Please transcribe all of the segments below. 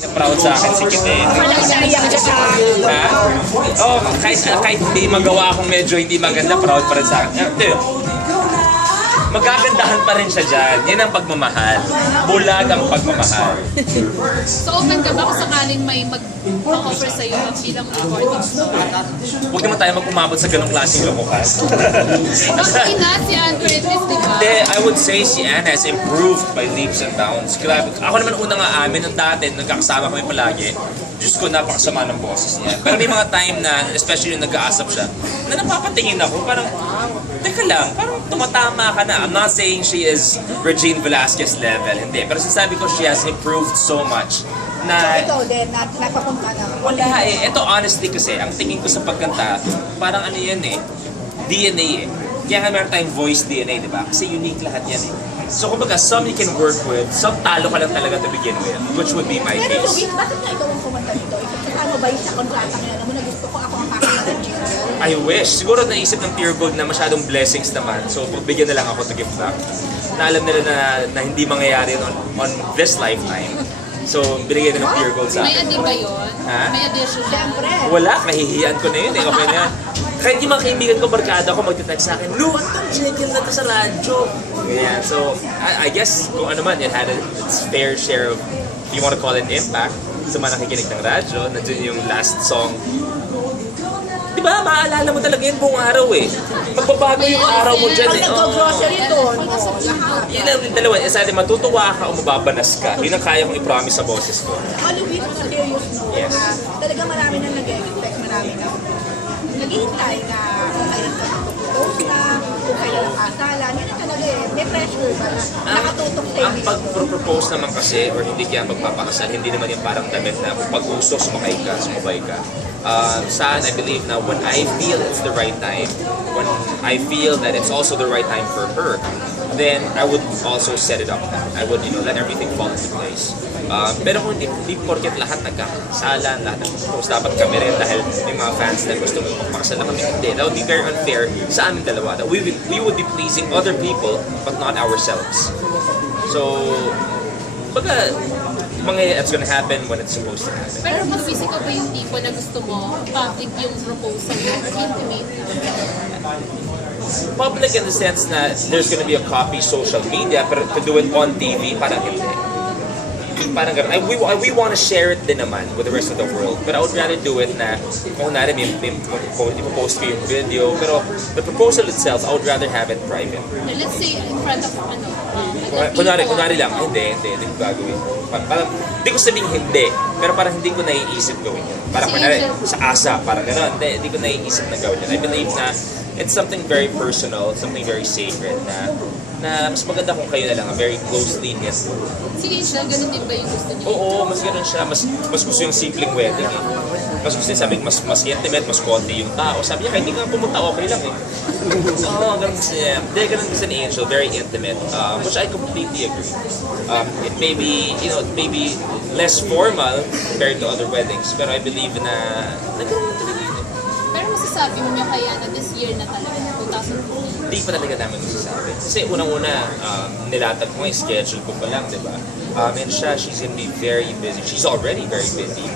Proud sa akin si Kitin. Naiyak siya sa... Ha? Oh, kahit hindi magawa akong medyo hindi maganda, proud pa rin sa akin. Magagandahan pa rin siya dyan. Yan ang pagmamahal. Bulag ang pagmamahal. So open ka ba kung sakaling may mag-offer sa'yo bilang recording star? Huwag naman tayo mag-umabot sa ganong klaseng lokohan. Okay na si Ann Curtis, di ba? Hindi, I would say si Ann has improved by leaps and bounds. Grabe. Ako naman unang aamin nung dati, nagkakasama kami palagi. Diyos ko, napakasama ng boses niya. Pero may mga time na, especially yung nag-aasap siya, na napapatingin ako, parang, teka lang, parang tumatama ka na. I'm not saying she is Regine Velasquez level, hindi. Pero sinasabi ko, she has improved so much na Ikaw din, napapunta na. wala eh. Ito honestly kasi, ang tingin ko sa pagkanta, parang ano yan eh, DNA eh. Kaya nga meron tayong voice DNA, di ba? Kasi unique lahat yan eh. So kumbaga, some you can work with, some talo ka lang talaga to begin with, which would be my Pero case. Louis, bakit nga ikaw ang kumanta dito? Ano ba yung sa kontrata ngayon? Alam mo na gusto ko ako ang kakanta ng jingle. I wish. Siguro naisip ng Pure Gold na masyadong blessings naman. So pagbigyan na lang ako to give back. Na alam nila na hindi mangyayari on this lifetime. So binigyan na ng Pure Gold sa May akin. adi ba yun? Ha? May addition. Siyempre. Wala, kahihiyan ko na yun eh. Okay na. Kahit yung mga kaibigan ko, barkada ko, magte-text sa akin, Lou, ano itong jingle na to sa radyo? Ganyan. So, I guess, kung ano man, it had its fair share of, if you want to call it impact, sa mga nakikinig ng radyo, nandun yung last song. Di ba, maaalala mo talaga yun buong araw eh. Magbabago yung araw mo dyan Pag eh. nag-grocery doon, lahat. Yun lang din dalawa. Isa din, matutuwa ka o mababanas ka. Yun ang kaya kong i-promise sa boses ko. Louis, on a serious note, Yes. talaga marami nang nag-expect, marami na naghihintay na kung kailan ka mag-propose na, kung kailan ang kasalan. Yun ang talaga eh. May pressure ba na nakatutok sa Ang iyo? pag-propose naman kasi, or hindi kaya magpapakasal, hindi naman yung parang damit na kung pag-uso, sumakay ka, sumabay ka. Saan, I believe na when I feel it's the right time, when I feel that it's also the right time for her, then I would also set it up. I would, let everything fall into place. Pero kung hindi porket lahat nagkakasalan, lahat nag-propose, dapat kami rin dahil may mga fans na gusto magpakasal na kami. Hindi, that would be very unfair sa amin dalawa. That we would be pleasing other people, but not ourselves. So, baga, it's gonna happen when it's supposed to happen. Pero mas physical ba yung tipo na gusto mo? Public yung proposal mo or intimate? Public in the sense na there's gonna be a copy social media, pero to do it on TV, parang hindi. Parang ganun. We want to share it din naman with the rest of the world. But I would rather do it na, kung nari, ipopost ko yung video, pero the proposal itself, I would rather have it private. Let's say in front of other Kunwari lang, hindi ko gagawin. Parang, hindi ko sabing hindi, pero parang hindi ko naiisip gawin yun. Parang kunwari, sa asa, parang gano'n. Hindi ko naiisip na gawin yun. I believe na it's something very personal, something very sacred na mas maganda kung kayo na lang, very closely knit. Si Angel, ganun din ba yung gusto niya? Oo, mas gano'n siya. Mas gusto yung simpleng wedding eh. Mas gusto niya, sabi, mas intimate, mas konti yung tao. Sabi niya, kahit hindi ka pumunta, okay lang eh. Oo, ganun gusto niya. Hindi, ganun gusto ni Angel, very intimate, which I completely agree. It may be, it may be less formal compared to other weddings, pero I believe na nagkaroon talaga yun eh. Pero masasabi mo niya kaya na this year na talaga, 2014. Hindi pa talaga namin masasabi. Kasi unang-una, nilatag ko yung schedule ko pa lang, di ba? And she's gonna be very busy. She's already very busy.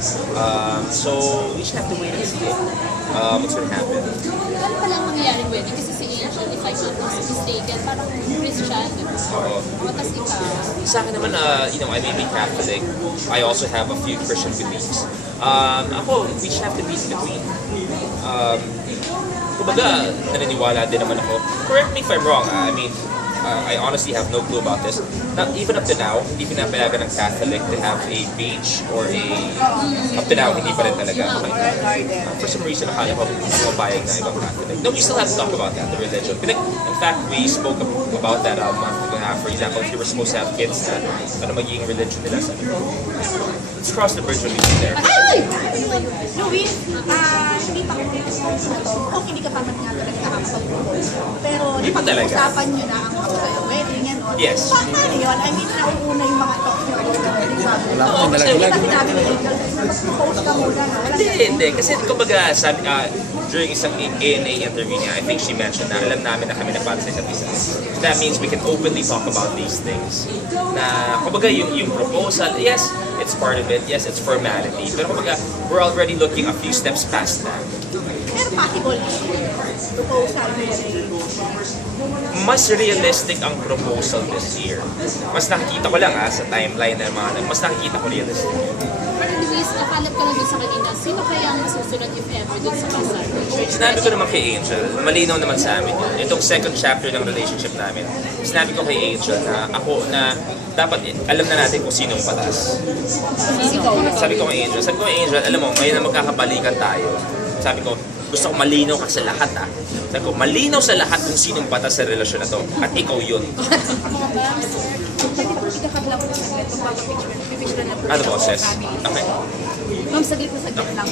So, we just have to wait and see what's gonna happen. Kailan pa lang mangyayaring wedding? Kasi si Angel, if I'm not mistaken, parang Christian, di ba? Oo. Matas ikaw. Sa akin naman, I may be Catholic. I also have a few Christian beliefs. Ako, we just have to be in between. Kumbaga, naniniwala din naman ako. Correct me if I'm wrong. I mean, I honestly have no clue about this. Now, even up to now, hindi pinapayagan ng Catholic to have a beach or up to now, hindi pa rin talaga. For some reason, akala ko pumapayag na ibang Catholic. No, we still have to talk about that, the religion. In fact, we spoke about that a month and a half. For example, if you were supposed to have kids na ano magiging religion nila sa let's cross the bridge when we get there. Ay! Louis, hindi pa kung hindi ka pa man nga talaga nakakapag-propose. Pero Hindi pa talaga. usapan nyo na ang kayo wedding and all. Yes. Paano yun? I mean, nauuna yung mga talks nyo about the wedding bago. Oo, kasi Kasi sinabi ni Angel, mag-propose ka muna. No? Hindi. Kasi kumbaga, sabi, during isang ANA interview niya, I think she mentioned na alam namin na kami na para sa isa't isa. That means we can openly talk about these things. Na, kumbaga, yung proposal, yes, it's part of it. Yes, it's formality. Pero kumbaga, we're already looking a few steps past that. Pero possible proposal na yan Mas realistic ang proposal this year. Mas nakikita ko lang sa timeline ng mga, mas nakikita ko realistic. But anyways, nakalap ka lang dun sa kanina, sino kaya ang masusunod if ever dun sa kasal? Sinabi ko naman kay Angel, malinaw naman sa amin yun. Itong second chapter ng relationship namin, sinabi ko kay Angel na ako na dapat alam na natin kung sinong patas. Sabi ko kay Angel, alam mo, ngayon na magkakabalikan tayo. Sabi ko, gusto ko malinaw ka sa lahat Sabi ko, malinaw sa lahat kung sinong patas sa relasyon na to. At ikaw yun. Pwede po ikakabla ko na saglit kung papapicture na po. Ano boses? Okay. Ma'am, saglit na saglit lang.